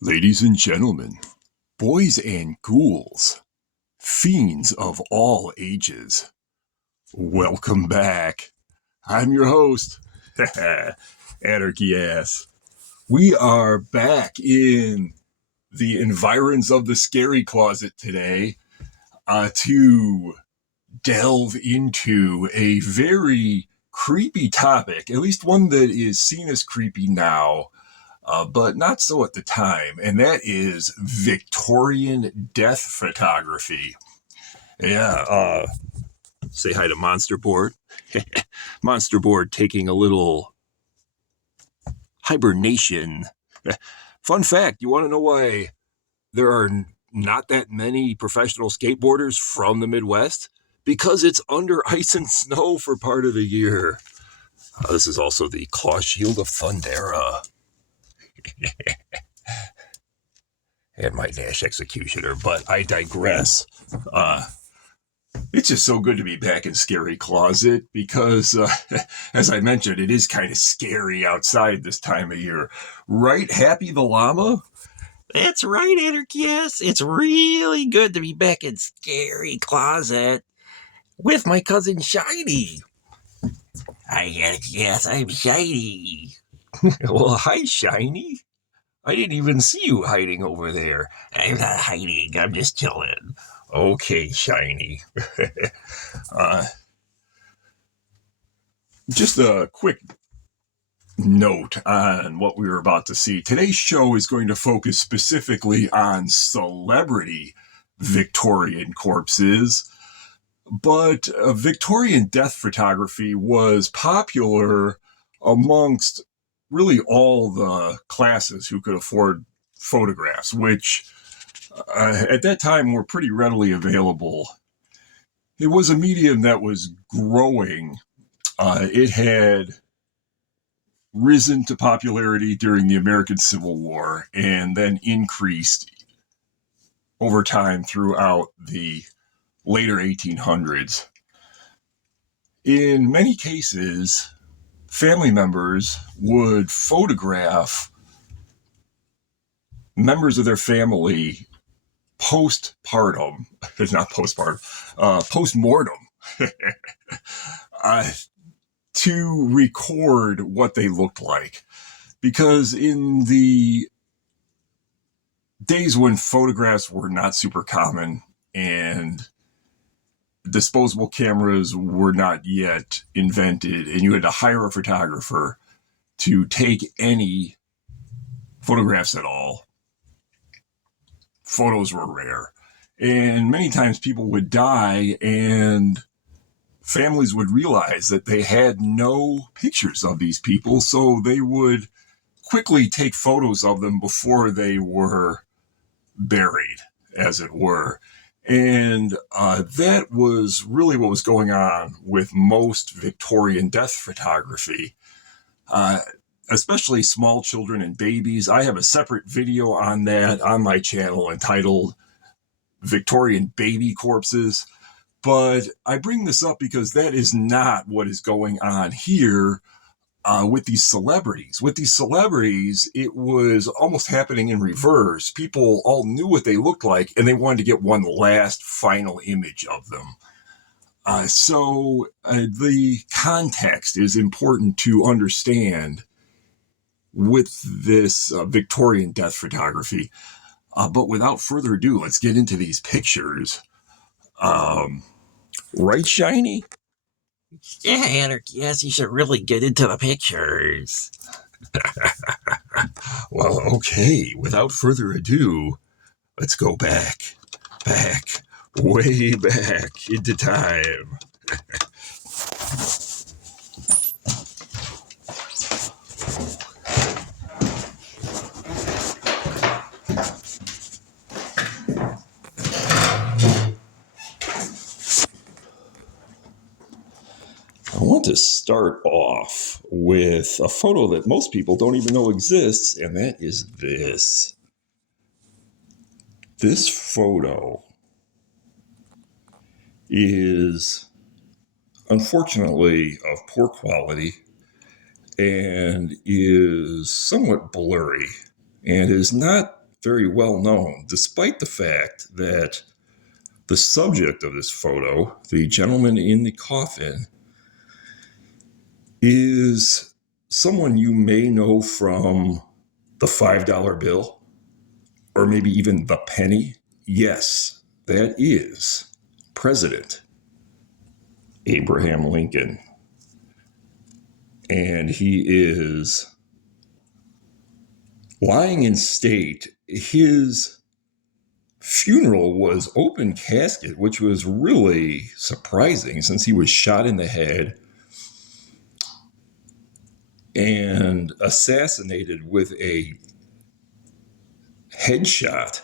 Ladies and gentlemen, boys and ghouls, fiends of all ages, welcome back. I'm your host, Anarchy Ass. We are back in the environs of the scary closet today to delve into a very creepy topic, at least one that is seen as creepy now, but not so at the time, and that is Victorian death photography. Yeah, say hi to Monster Board. Monster Board taking a little hibernation. Fun fact, you want to know why there are not that many professional skateboarders from the Midwest? Because it's under ice and snow for part of the year. This is also the Claw Shield of Thundera. And my Nash Executioner, but I digress. It's just so good to be back in Scary Closet because, as I mentioned, it is kind of scary outside this time of year. Right, Happy the Llama? That's right, Anarchists. It's really good to be back in Scary Closet with my cousin Shiny. Hi, Anarchists. I'm Shiny. Well, hi, Shiny. I didn't even see you hiding over there. I'm not hiding. I'm just chilling. Okay, Shiny. Just a quick note on what we were about to see. Today's show is going to focus specifically on celebrity Victorian corpses, but Victorian death photography was popular amongst really all the classes who could afford photographs, which at that time were pretty readily available. It was a medium that was growing. It had risen to popularity during the American Civil War and then increased over time throughout the later 1800s. In many cases, family members would photograph members of their family postpartum, not postpartum, postmortem, to record what they looked like. Because in the days when photographs were not super common and disposable cameras were not yet invented, and you had to hire a photographer to take any photographs at all, photos were rare. And many times people would die and families would realize that they had no pictures of these people, so they would quickly take photos of them before they were buried, as it were. And that was really what was going on with most Victorian death photography, especially small children and babies. I have a separate video on that on my channel entitled Victorian Baby Corpses. But I bring this up because that is not what is going on here with these celebrities. With these celebrities, it was almost happening in reverse. People all knew what they looked like, and they wanted to get one last final image of them. So the context is important to understand with this Victorian death photography. But without further ado, let's get into these pictures. Right, Shiny? Yeah, Anarchists, you should really get into the pictures. Well, okay, without further ado, let's go back, way back into time. I want to start off with a photo that most people don't even know exists, and that is this. This photo is unfortunately of poor quality and is somewhat blurry and is not very well known, despite the fact that the subject of this photo, the gentleman in the coffin, is someone you may know from the $5 bill or maybe even the penny. Yes, that is President Abraham Lincoln. And he is lying in state. His funeral was open casket, which was really surprising since he was shot in the head and assassinated with a headshot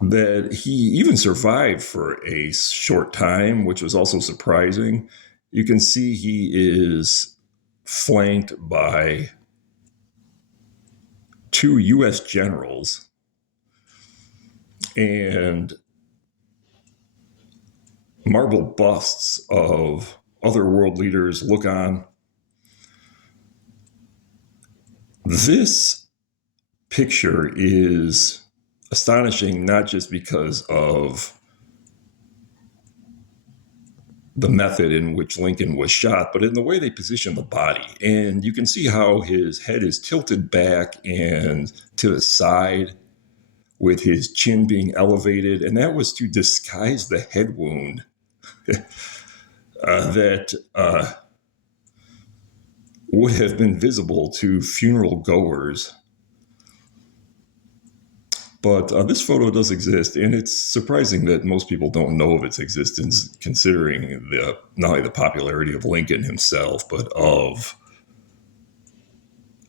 that he even survived for a short time, which was also surprising. You can see he is flanked by 2 U.S. generals and marble busts of other world leaders look on. This picture is astonishing, not just because of the method in which Lincoln was shot, but in the way they position the body. And you can see how his head is tilted back and to the side with his chin being elevated. And that was to disguise the head wound that would have been visible to funeral goers. But this photo does exist, and it's surprising that most people don't know of its existence, considering not only the popularity of Lincoln himself, but of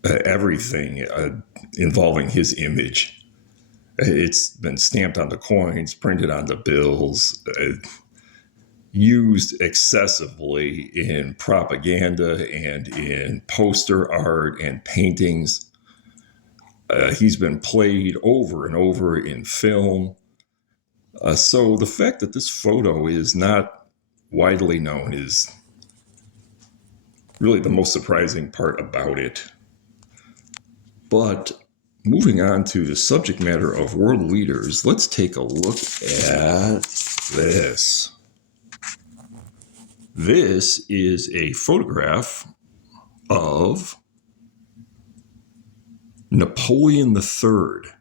everything involving his image. It's been stamped onto coins, printed onto bills, used excessively in propaganda and in poster art and paintings. He's been played over and over in film. So the fact that this photo is not widely known is really the most surprising part about it. But moving on to the subject matter of world leaders, let's take a look at this. This is a photograph of Napoleon III.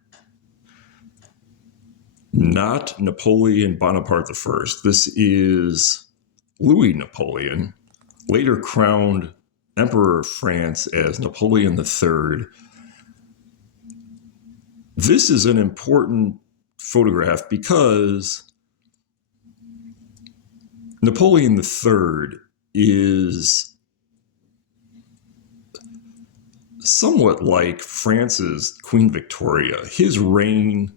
Not Napoleon Bonaparte I. This is Louis Napoleon, later crowned Emperor of France as Napoleon III. This is an important photograph because Napoleon III is somewhat like France's Queen Victoria. His reign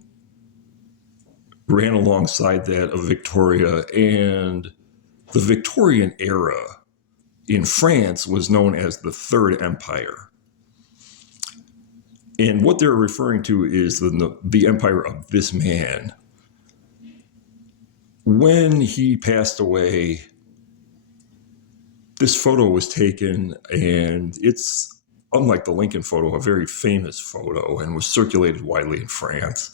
ran alongside that of Victoria, and the Victorian era in France was known as the Third Empire. And what they're referring to is the empire of this man. When he passed away, this photo was taken, and it's, unlike the Lincoln photo, a very famous photo and was circulated widely in France.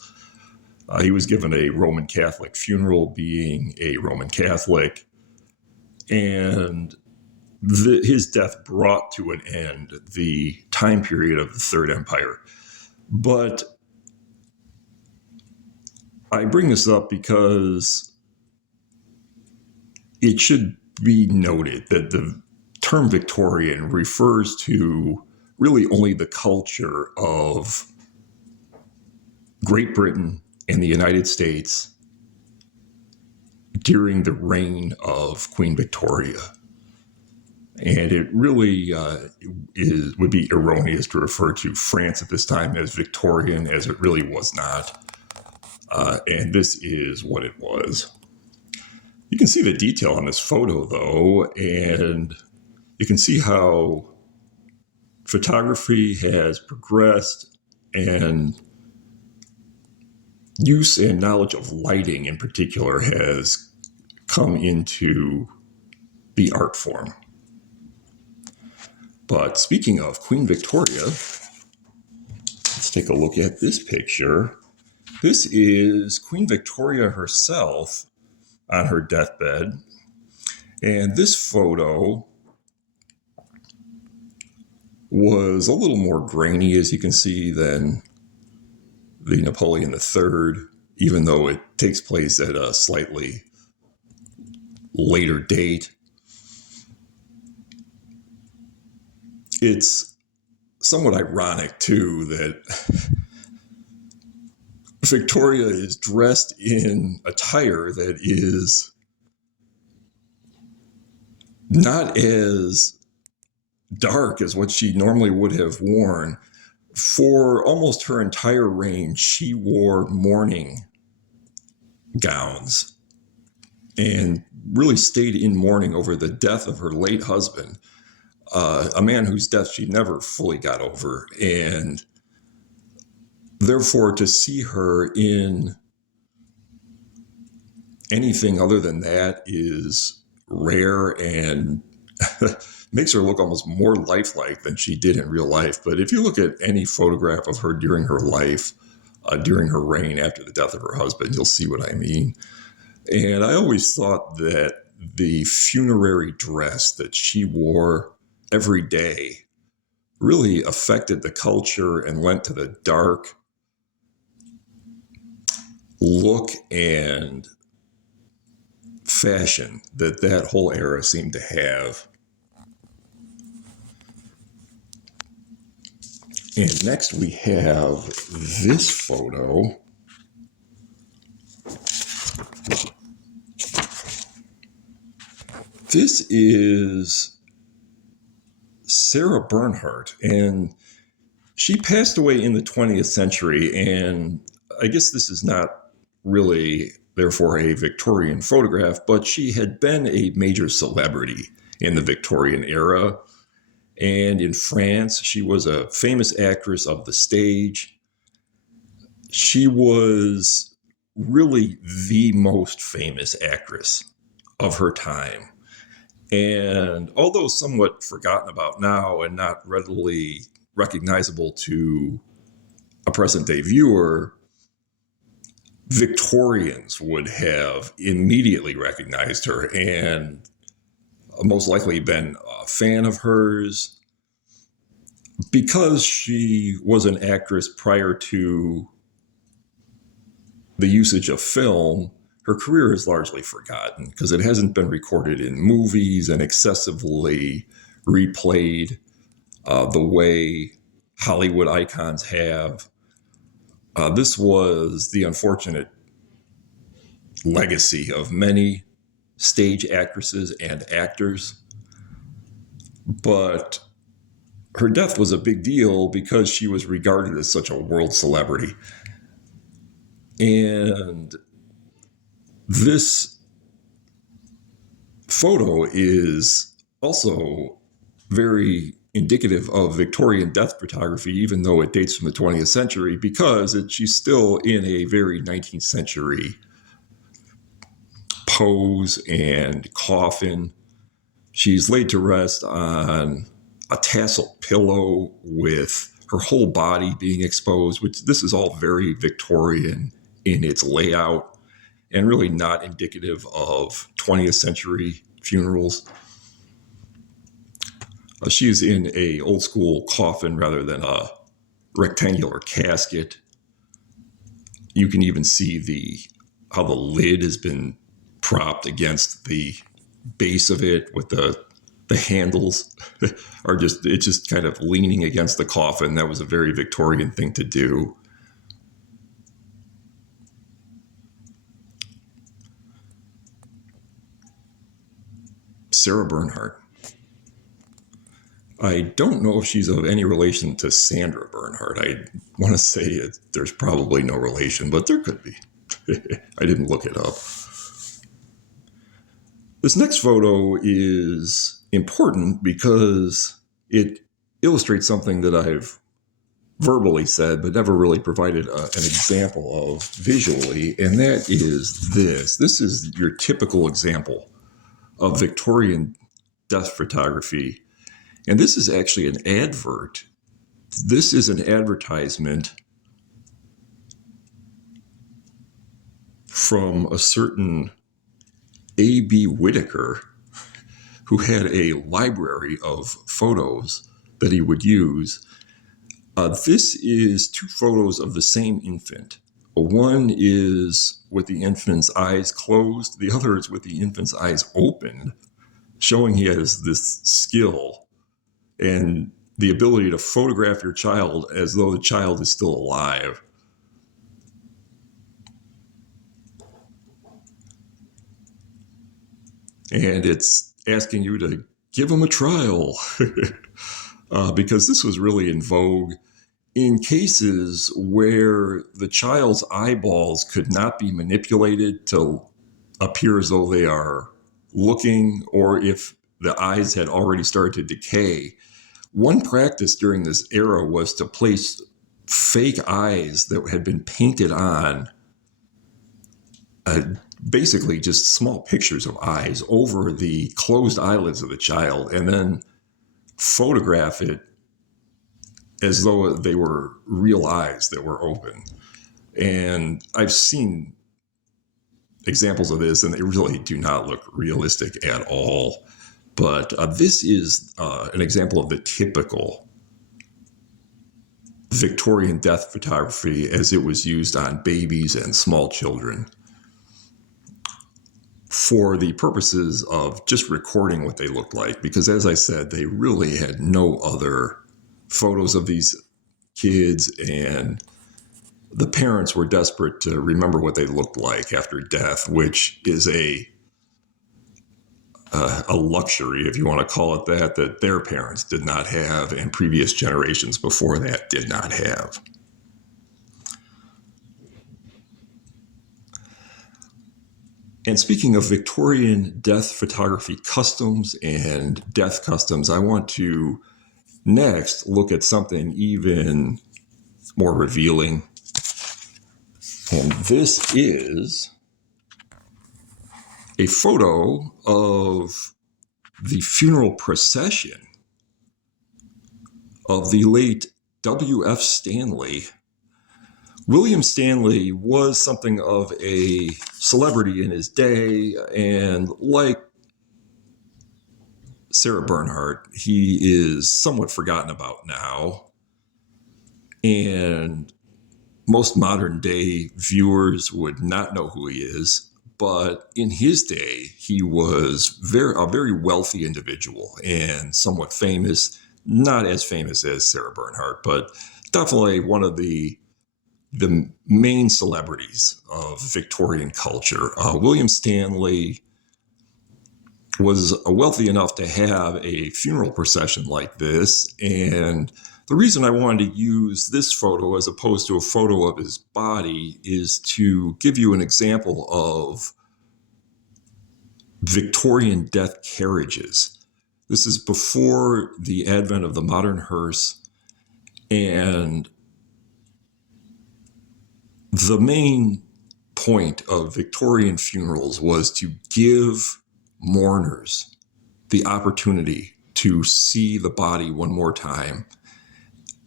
He was given a Roman Catholic funeral, being a Roman Catholic, and his death brought to an end the time period of the Third Empire. But I bring this up because it should be noted that the term Victorian refers to really only the culture of Great Britain and the United States during the reign of Queen Victoria. And it really would be erroneous to refer to France at this time as Victorian, as it really was not. And this is what it was. You can see the detail on this photo, though, and you can see how photography has progressed and use and knowledge of lighting in particular has come into the art form. But speaking of Queen Victoria, let's take a look at this picture. This is Queen Victoria herself on her deathbed. And this photo was a little more grainy, as you can see, than the Napoleon III, even though it takes place at a slightly later date. It's somewhat ironic, too, that Victoria is dressed in attire that is not as dark as what she normally would have worn. For almost her entire reign, she wore mourning gowns and really stayed in mourning over the death of her late husband, a man whose death she never fully got over. And therefore, to see her in anything other than that is rare and makes her look almost more lifelike than she did in real life. But if you look at any photograph of her during her life, during her reign after the death of her husband, you'll see what I mean. And I always thought that the funerary dress that she wore every day really affected the culture and lent to the dark look and fashion that whole era seemed to have. And next we have this photo. This is Sarah Bernhardt, and she passed away in the 20th century, and I guess this is not really, therefore, a Victorian photograph, but she had been a major celebrity in the Victorian era. And in France, she was a famous actress of the stage. She was really the most famous actress of her time. And although somewhat forgotten about now and not readily recognizable to a present-day viewer, Victorians would have immediately recognized her and most likely been a fan of hers. Because she was an actress prior to the usage of film, her career is largely forgotten because it hasn't been recorded in movies and excessively replayed the way Hollywood icons have. This was the unfortunate legacy of many stage actresses and actors. But her death was a big deal because she was regarded as such a world celebrity. And this photo is also very indicative of Victorian death photography, even though it dates from the 20th century, because she's still in a very 19th century pose and coffin. She's laid to rest on a tasseled pillow with her whole body being exposed, which this is all very Victorian in its layout and really not indicative of 20th century funerals. She's in a old school coffin rather than a rectangular casket. You can even see how the lid has been propped against the base of it with the handles are it's just kind of leaning against the coffin. That was a very Victorian thing to do. Sarah Bernhardt. I don't know if she's of any relation to Sandra Bernhardt. I want to say there's probably no relation, but there could be. I didn't look it up. This next photo is important because it illustrates something that I've verbally said but never really provided an example of visually, and that is this. This is your typical example of Victorian death photography, and this is actually an advert. This is an advertisement from a certain A.B. Whitaker, who had a library of photos that he would use. This is two photos of the same infant. One is with the infant's eyes closed, the other is with the infant's eyes opened, showing he has this skill and the ability to photograph your child as though the child is still alive. And it's asking you to give them a trial because this was really in vogue in cases where the child's eyeballs could not be manipulated to appear as though they are looking, or if the eyes had already started to decay. One practice during this era was to place fake eyes that had been painted on, basically just small pictures of eyes over the closed eyelids of the child, and then photograph it as though they were real eyes that were open. And I've seen examples of this, and they really do not look realistic at all. But this is an example of the typical Victorian death photography as it was used on babies and small children for the purposes of just recording what they looked like. Because as I said, they really had no other photos of these kids, and the parents were desperate to remember what they looked like after death, which is a luxury, if you want to call it that, that their parents did not have and previous generations before that did not have. And speaking of Victorian death photography customs and death customs, I want to next look at something even more revealing. And this is a photo of the funeral procession of the late W.F. Stanley. William Stanley was something of a celebrity in his day, and like Sarah Bernhardt, he is somewhat forgotten about now. And most modern day viewers would not know who he is, but in his day, he was a very wealthy individual and somewhat famous, not as famous as Sarah Bernhardt, but definitely one of the main celebrities of Victorian culture. William Stanley was wealthy enough to have a funeral procession like this, and the reason I wanted to use this photo as opposed to a photo of his body is to give you an example of Victorian death carriages. This is before the advent of the modern hearse, and the main point of Victorian funerals was to give mourners the opportunity to see the body one more time,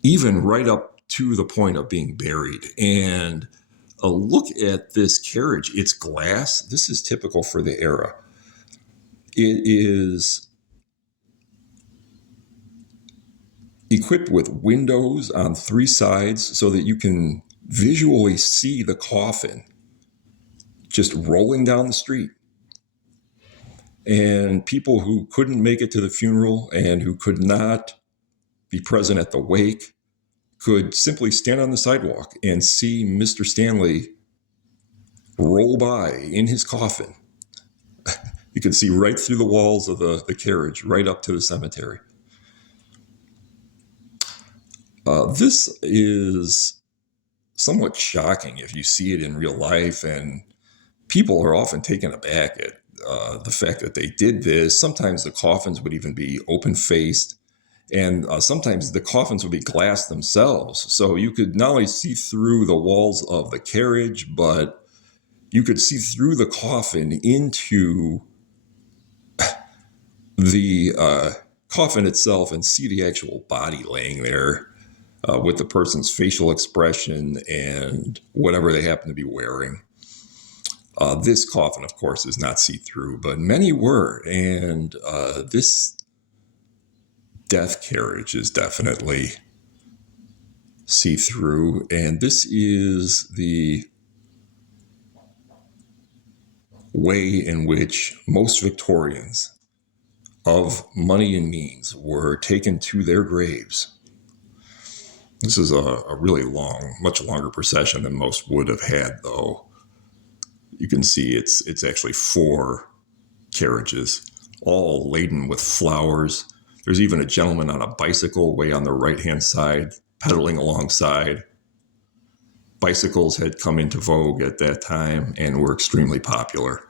even right up to the point of being buried. And a look at this carriage, it's glass. This is typical for the era. It is equipped with windows on three sides so that you can visually see the coffin just rolling down the street. And people who couldn't make it to the funeral and who could not be present at the wake could simply stand on the sidewalk and see Mr. Stanley roll by in his coffin. You could see right through the walls of the carriage, right up to the cemetery. This is somewhat shocking if you see it in real life, and people are often taken aback at the fact that they did this. Sometimes the coffins would even be open-faced, and sometimes the coffins would be glass themselves. So you could not only see through the walls of the carriage, but you could see through the coffin into the coffin itself and see the actual body laying there with the person's facial expression and whatever they happen to be wearing. This coffin, of course, is not see-through, but many were. And this death carriage is definitely see-through. And this is the way in which most Victorians of money and means were taken to their graves. This is a really long, much longer procession than most would have had, though. You can see it's actually 4 carriages, all laden with flowers. There's even a gentleman on a bicycle way on the right-hand side, pedaling alongside. Bicycles had come into vogue at that time and were extremely popular.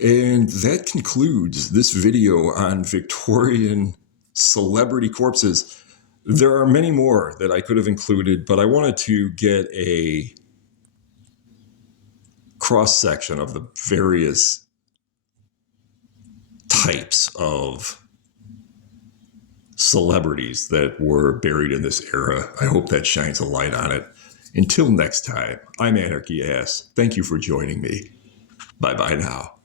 And that concludes this video on Victorian celebrity corpses. There are many more that I could have included, but I wanted to get a cross-section of the various types of celebrities that were buried in this era. I hope that shines a light on it. Until next time, I'm Anarchy Ass. Thank you for joining me. Bye-bye now.